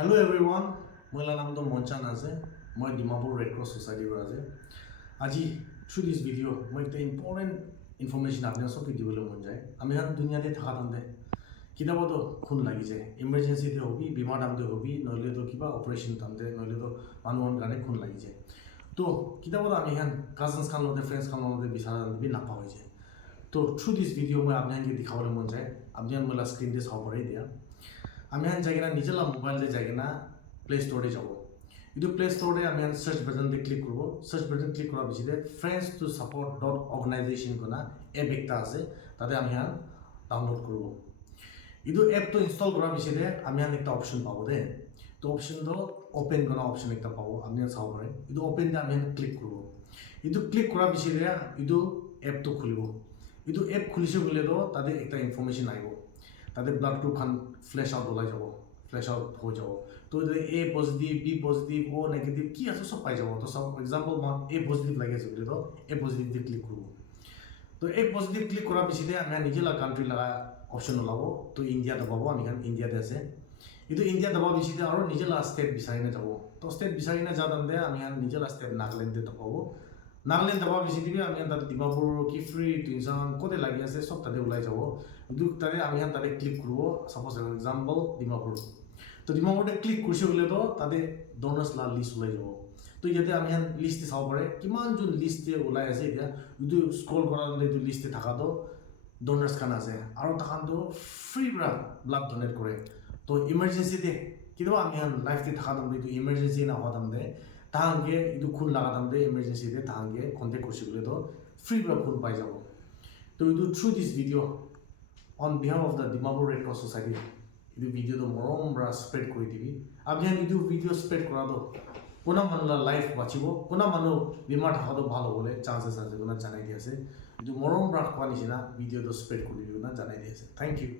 Hello everyone, my name is Monchan Aze. I am Dimapur Red Cross Society Aze. Aji through this video, I have important information apne sob video bole mon jai. Ami han dunia te thaka tande. Kita bodo khun lagi jai. Emergency te hobi, bima dam te hobi, noile to kiba operation tande, noile to manuan gane khun lagi jai. To kita bodo ami han cousins khan lote, friends khan lote bisara tande bi napa hoy jai. To through this video, I apne han ke dikha bole mon jai. Apne han mola screen te saw pare dia. আমি হান জায়গা নিজেলা মোবাইল দিয়ে জায়গা না প্লে স্টোরে যাব ইদু প্লে স্টোরে আমি হান সার্চ বাটন দিয়ে ক্লিক করব সার্চ বাটন ক্লিক করার পিছনে friends to support dot organisation কোনা অ্যাপ একটা আছে তাতে আমি হান ডাউনলোড করব ইদু অ্যাপ তো ইনস্টল করার পিছনে আমি হান একটা অপশন পাবো দে তো অপশন তো ওপেন কোনা অপশন একটা পাবো আপনি চাও পারে ইদু ওপেন দিয়ে আমি হান ক্লিক করব ইদু ক্লিক করার পিছনে ইদু অ্যাপ তো খুলব ইদু অ্যাপ খুলিছে বলে তো তাদের একটা ইনফরমেশন আইব তাদের ব্লাড গ্রুপ খান ফ্ল্যাশ আউট ওলাই যাব ফ্ল্যাশ আউট হয়ে যাব তো এ পজিটিভ বি পজিটিভ ও নেগেটিভ কি আছে সব পাই যাব তো সব এক্সাম্পল মান এ পজিটিভ লাগে আছে বলে তো এ পজিটিভ দিয়ে ক্লিক করব তো এ পজিটিভ ক্লিক করার পিছনে আমি নিজেলা কান্ট্রি লাগা অপশন ওলাব তো ইন্ডিয়া দবাবো আমি খান ইন্ডিয়াতে আছে কিন্তু ইন্ডিয়া দবা পিছনে আর নিজেলা স্টেট বিচারি না যাব তো স্টেট বিচারি না যাতাম দে আমি নিজেলা স্টেট নাগাল্যান্ডে দবাবো নাগাল্যান্ড দবা বেশি দিবি আমি তাতে ডিমাপুর কিফ্রি টুইনসাং কোথায় লাগি আছে সব তাতে ওলাই যাব কিন্তু তাতে আমি তাতে ক্লিক করব সাপোজ এক্সাম্পল ডিমাপুর তো ডিমাপুরতে ক্লিক করছে বলে তো তাতে ডোনার্স লা লিস্ট ওলাই যাব তো ইয়াতে আমি লিস্টে চাব পারে কিমান জন লিস্টে ওলাই আছে এতিয়া যদি স্ক্রল করার এইটো লিস্টে থাকা তো ডোনার্স খান আছে আৰু তাখান তো ফ্রি ব্লাড ডোনেট করে তো ইমার্জেন্সিতে কিন্তু আমি লাইফতে থাকা দাম এইটো ইমার্জেন্সি না হওয়া দাম দে তাহাঙ্গে ইদু খুন লাগা দাম দে ইমার্জেন্সিতে তাহাঙ্গে কন্টেক্ট করছি বলে তো ফ্রি খুন পাই যাব তো ইদু through this video on behalf of the Dimapur red cross society ইদু ভিডিও তো মরম স্প্রেড করে দিবি আপনি ইদু ভিডিও স্প্রেড করা তো কোনা মানুষ লাইফ বাঁচিব কোনা মানুষ বেমার থাকা তো ভালো বলে চান্সেস আছে কোনা জানাই দিয়ে আছে ইদু মরম রাখবা নিচিনা ভিডিও তো স্প্রেড করে দিবি না জানাই দিয়ে আছে থ্যাংক ইউ